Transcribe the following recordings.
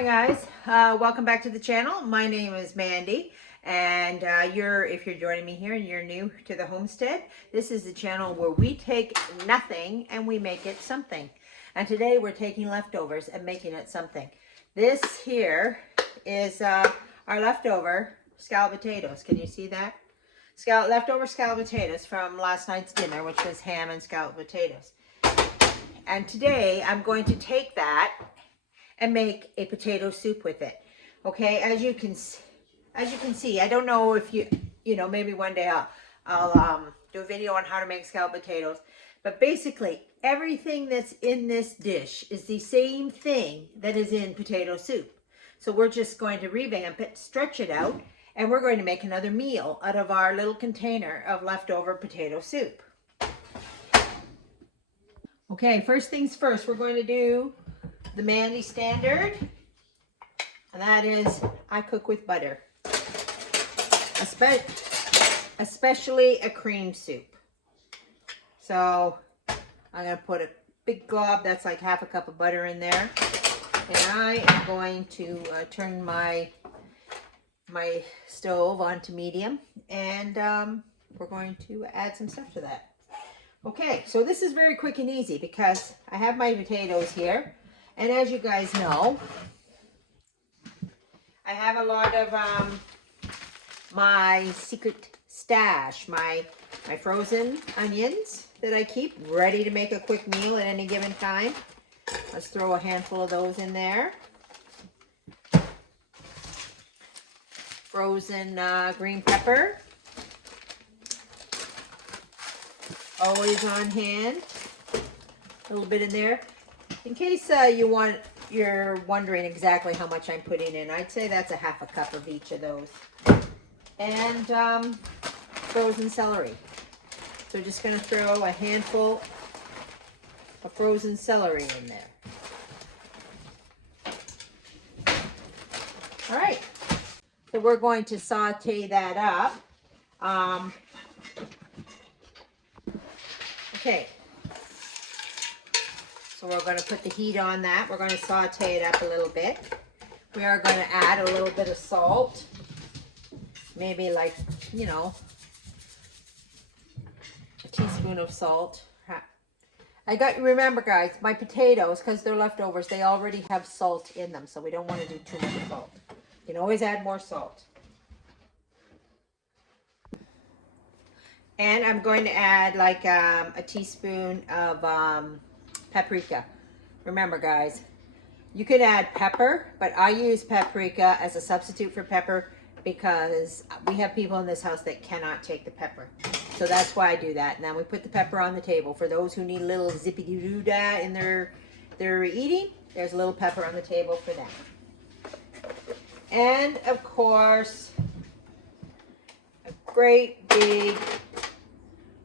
Hi guys, welcome back to the channel. My name is Mandy, and if you're joining me here and you're new to the homestead, this is the channel where we take nothing and we make it something. And today we're taking leftovers and making it something. This here is our leftover scalloped potatoes. Can you see that? Leftover scalloped potatoes from last night's dinner, which was ham and scalloped potatoes. And today I'm going to take that and make a potato soup with it. Okay, as you can see, I don't know if you know, maybe one day I'll do a video on how to make scalloped potatoes. But basically, everything that's in this dish is the same thing that is in potato soup. So we're just going to revamp it, stretch it out, and we're going to make another meal out of our little container of leftover potato soup. Okay, first things first, we're going to do the Mandy standard, and that is I cook with butter, especially a cream soup. So I'm going to put a big glob, that's like half a cup of butter in there, and I am going to turn my stove onto medium, and we're going to add some stuff to that. Okay, so this is very quick and easy because I have my potatoes here. And as you guys know, I have a lot of my secret stash, my frozen onions that I keep ready to make a quick meal at any given time. Let's throw a handful of those in there. Frozen green pepper, always on hand. A little bit in there. In case you're wondering exactly how much I'm putting in, I'd say that's a half a cup of each of those. And frozen celery. So just going to throw a handful of frozen celery in there. All right. So we're going to saute that up. Okay. So we're going to put the heat on that. We're going to saute it up a little bit. We are going to add a little bit of salt. Maybe like, you know, a teaspoon of salt. Remember guys, my potatoes, because they're leftovers, they already have salt in them. So we don't want to do too much salt. You can always add more salt. And I'm going to add like a teaspoon of paprika. Remember guys, you can add pepper, but I use paprika as a substitute for pepper because we have people in this house that cannot take the pepper. So that's why I do that. And then we put the pepper on the table. For those who need a little zippy-doo-dah in their eating, there's a little pepper on the table for them. And of course, a great big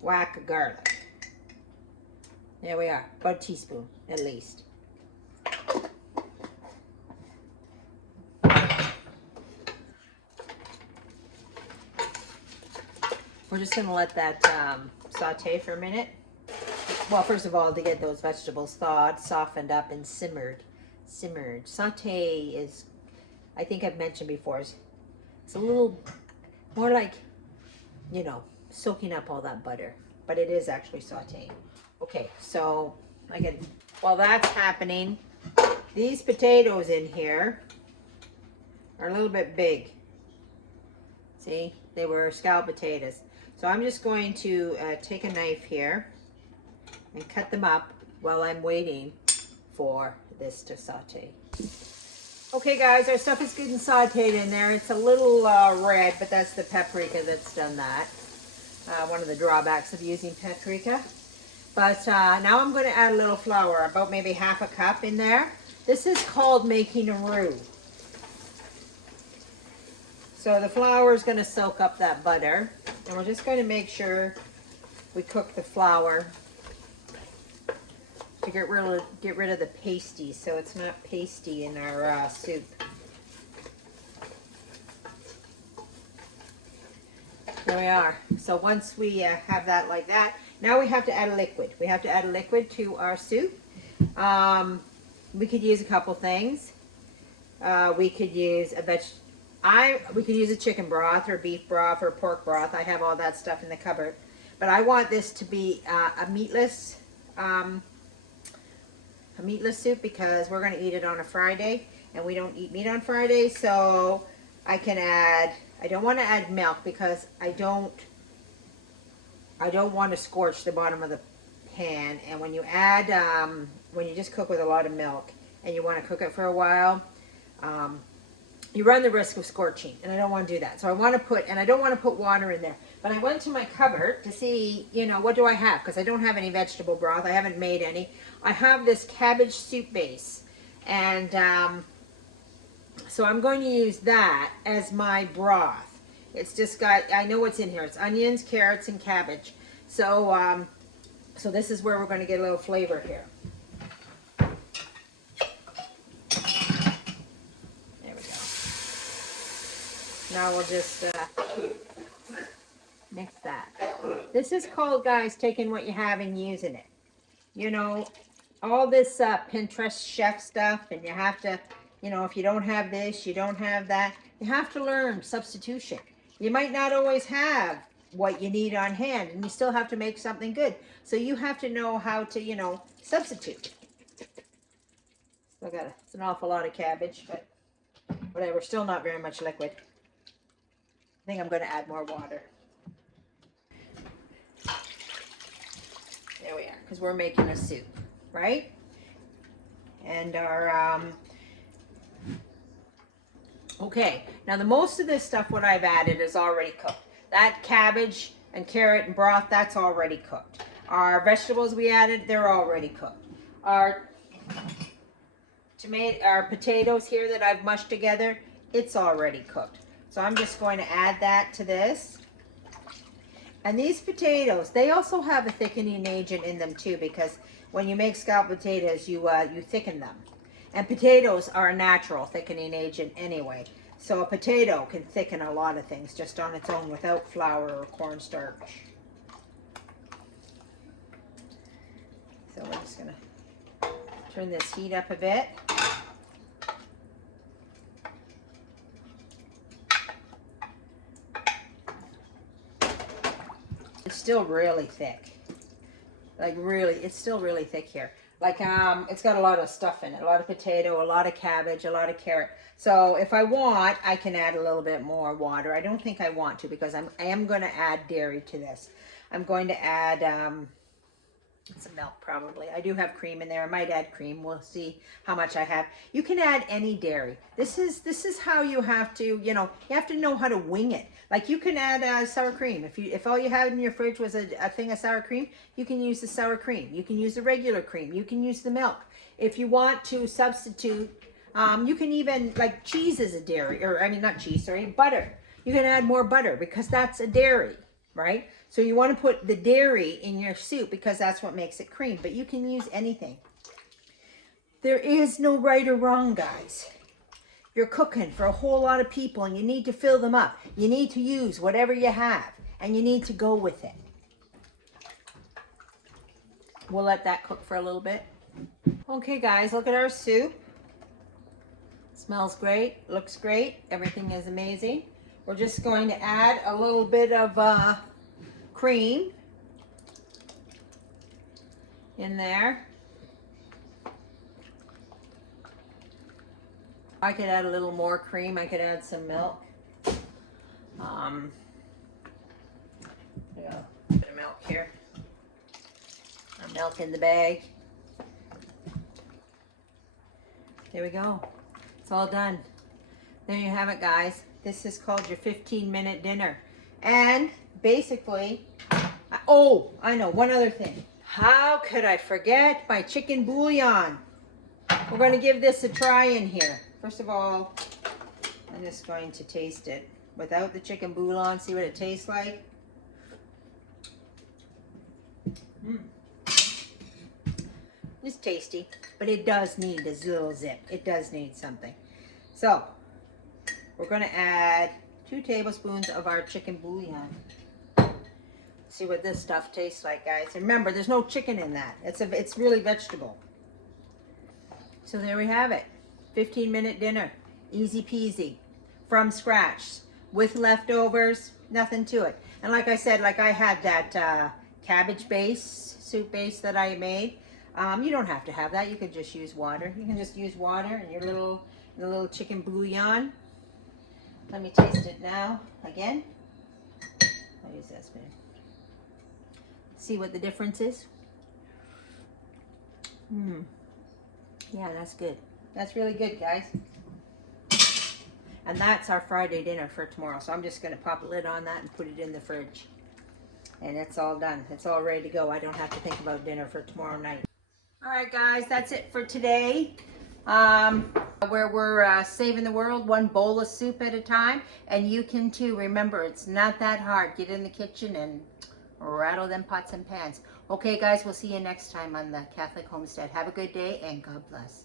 whack of garlic. There we are, about a teaspoon at least. We're just going to let that saute for a minute. Well, first of all, to get those vegetables thawed, softened up, and simmered. Saute is, I think I've mentioned before, it's a little more like, you know, soaking up all that butter. But it is actually sauteing. Okay, so while that's happening, these potatoes in here are a little bit big. See, they were scalloped potatoes. So I'm just going to take a knife here and cut them up while I'm waiting for this to saute. Okay guys, our stuff is getting sauteed in there. It's a little red, but that's the paprika that's done that. One of the drawbacks of using paprika. But now I'm going to add a little flour, about maybe half a cup in there. This is called making a roux. So the flour is going to soak up that butter. And we're just going to make sure we cook the flour to get rid of the pasty, so it's not pasty in our soup. There we are. So once we have that like that, now we have to add a liquid. We have to add a liquid to our soup. We could use a couple things. We could use we could use a chicken broth or beef broth or pork broth. I have all that stuff in the cupboard. But I want this to be a meatless soup because we're going to eat it on a Friday, and we don't eat meat on Fridays. So I can add. I don't want to add milk because I don't want to scorch the bottom of the pan. And when you add, when you just cook with a lot of milk and you want to cook it for a while, you run the risk of scorching, and I don't want to do that. So I want to put, and I don't want to put water in there. But I went to my cupboard to see, you know, what do I have? Because I don't have any vegetable broth. I haven't made any. I have this cabbage soup base, and so I'm going to use that as my broth. It's just got, I know what's in here. It's onions, carrots, and cabbage. So, so this is where we're going to get a little flavor here. Now we'll just mix that. This is called, guys, taking what you have and using it. You know, all this Pinterest chef stuff, and you have to, you know, if you don't have this, you don't have that. You have to learn substitution. You might not always have what you need on hand, and you still have to make something good. So you have to know how to, you know, substitute. Still got it's an awful lot of cabbage, but whatever, still not very much liquid. I think I'm going to add more water. There we are, because we're making a soup, right? And our, okay, now the most of this stuff, what I've added is already cooked. That cabbage and carrot and broth, that's already cooked. Our vegetables we added, they're already cooked. Our potatoes here that I've mushed together, it's already cooked. So I'm just going to add that to this. And these potatoes, they also have a thickening agent in them too, because when you make scalloped potatoes, you thicken them. And potatoes are a natural thickening agent anyway. So a potato can thicken a lot of things just on its own without flour or cornstarch. So we're just gonna turn this heat up a bit. It's still really thick. Like really, it's still really thick here. Like it's got a lot of stuff in it. A lot of potato, a lot of cabbage, a lot of carrot. So if I want, I can add a little bit more water. I don't think I want to because I am going to add dairy to this. I'm going to add some milk probably. I do have cream in there. I might add cream. We'll see how much I have. You can add any dairy. This is how you have to, you have to know how to wing it. Like you can add sour cream. If all you had in your fridge was a thing of sour cream, you can use the sour cream. You can use the regular cream. You can use the milk. If you want to substitute, you can even, like cheese is a dairy, or I mean not cheese, sorry, butter. You can add more butter because that's a dairy, right? So you want to put the dairy in your soup because that's what makes it cream, but you can use anything. There is no right or wrong, guys. You're cooking for a whole lot of people and you need to fill them up. You need to use whatever you have and you need to go with it. We'll let that cook for a little bit. Okay guys, look at our soup. Smells great, looks great, everything is amazing. We're just going to add a little bit of cream in there. I could add a little more cream. I could add some milk. Yeah, a bit of milk here. Milk in the bag. There we go. It's all done. There you have it, guys. This is called your 15-minute dinner. And basically, oh, I know, one other thing. How could I forget my chicken bouillon? We're going to give this a try in here. First of all, I'm just going to taste it without the chicken bouillon, see what it tastes like. It's tasty, but it does need a little zip. It does need something. So, we're going to add 2 tablespoons of our chicken bouillon. See what this stuff tastes like, guys. And remember, there's no chicken in that. It's really vegetable. So there we have it. 15-minute dinner. Easy peasy, from scratch, with leftovers, nothing to it. And like I said, like I had that cabbage base, soup base that I made. You don't have to have that. You could just use water. You can just use water and your little chicken bouillon. Let me taste it now again. I'll use that spoon. See what the difference is. Yeah, that's good. That's really good, guys. And that's our Friday dinner for tomorrow. So I'm just going to pop a lid on that and put it in the fridge. And it's all done. It's all ready to go. I don't have to think about dinner for tomorrow night. All right, guys, that's it for today. Where we're saving the world one bowl of soup at a time. And you can too. Remember, it's not that hard. Get in the kitchen and rattle them pots and pans. Okay, guys, we'll see you next time on the Catholic Homestead. Have a good day and God bless.